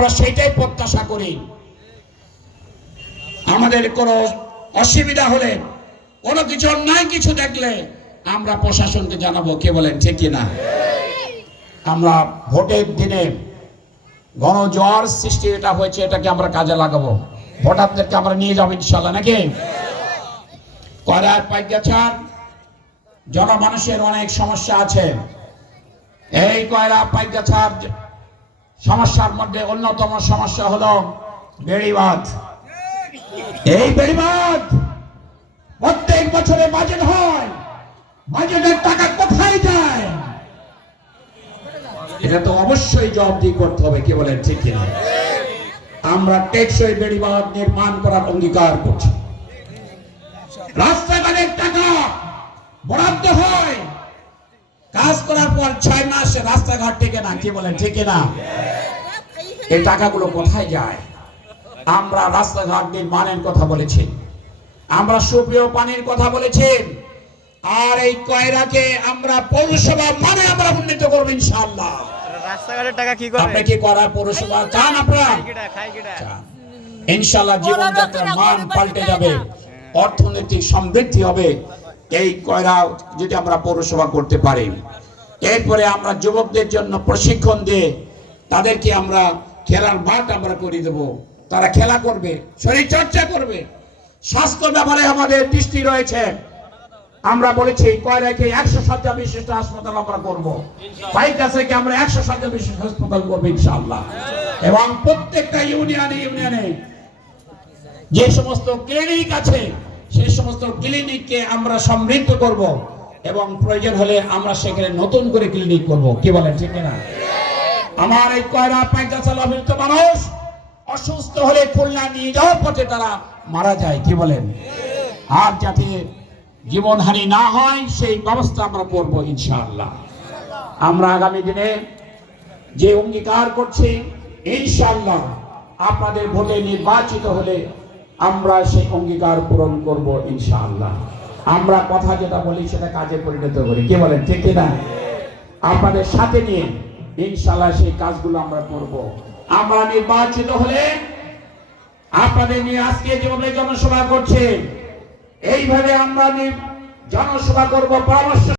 আমরা সেটাই প্রত্যাশা করি। আমাদের কোনো অসুবিধা হলে, কোনো কিছু অন্যায় কিছু দেখলে আমরা প্রশাসনকে জানাবো, কে বলেন ঠিক কিনা? আমরা ভোটের দিনে গণজোয়ার সৃষ্টি এটা হয়েছে, এটাকে আমরা কাজে লাগাবো। ভোটারদেরকে আমরা নিয়ে যাবো ইনশাল্লাহ, নাকি? কয়রার পাইগাছার জনমানুষের অনেক সমস্যা আছে। এই কয়রা পাইগাছার সমস্যার মধ্যে অন্যতম সমস্যা হলো বেড়িবাঁধ। এই বেড়িবাঁধ প্রত্যেক বছরে বাজেট হয়, বাজেটের টাকা কোথায় যায়? এটা তো অবশ্যই জবাবদিহি করতে হবে, কে বলেন ঠিক কিনা? আমরা টেকসই বেড়িবাঁধ নির্মাণ করার অঙ্গীকার করছি। রাস্তাঘাটের টাকা বরাদ্দ হয়, কাজ করার পর 6 মাস রাস্তাঘাট টেকে না, কে বলেন ঠিক কিনা? এই টাকাগুলো কোথায় যায়? আমরা রাস্তাঘাট নির্মাণের কথা বলেছি, আমরা সুপেয় পানির কথা বলেছি, আর এই কয়রাকে আমরা পৌরসভা মানে আমরা উন্নীত করব ইনশাআল্লাহ। রাস্তাঘাটের টাকা কি করবে? আপনি কি করা পৌরসভা চান? আপনারা ইনশাআল্লাহ জীবনযাত্রার মান পাল্টে যাবে, অর্থনৈতিক সমৃদ্ধি হবে এই কয়রা যদি আমরা পৌরসভা করতে পারি। এরপরে আমরা যুবকদের জন্য প্রশিক্ষণ দিয়ে তাদেরকে আমরা খেলার মাঠ আমরা করে দেব, তারা খেলা করবে, শরীর চর্চা করবে। স্বাস্থ্য ব্যাপারে আমাদের দৃষ্টি রয়েছে, আমরা বলেছি কয়রাকে 100 শয্যা বিশিষ্ট হাসপাতাল আমরা করব, পাইকাছাকে আমরা 100 শয্যা বিশিষ্ট হাসপাতাল করব ইনশাআল্লাহ। এবং প্রত্যেকটা ইউনিয়নে যে সমস্ত ক্লিনিক আছে সেই সমস্ত ক্লিনিককে আমরা সমৃদ্ধ করব, এবং প্রয়োজন হলে আমরা সেখানে নতুন করে ক্লিনিক করব, কি বলেন ঠিক না? আমার এই কয়রা পাইকাছা অভিযুক্ত মানুষ অসুস্থ হলে খুলনা নিয়ে যাওয়ার পথে তারা মারা যায়, কি বলেন? আর যাতে জীবনহানি না হয় সেই ব্যবস্থা আমরা করব ইনশাআল্লাহ। আমরা আগামী দিনে যে অঙ্গীকার করছি ইনশাআল্লাহ আপনাদের ভোটে নির্বাচিত হলে আমরা সেই অঙ্গীকার পূরণ করব ইনশাআল্লাহ। আমরা কথা যেটা বলি সেটা কাজে পরিণত করি, কি বলেন ঠিক না? আপনাদের সাথে নিয়ে ইনশাআল্লাহ সেই কাজগুলো আমরা করব। আমরা নির্বাচিত হলে আপনাদের নিয়ে আজকে যেভাবে জনসভা করছে এইভাবে আমরা জনসভা করব, পরামর্শ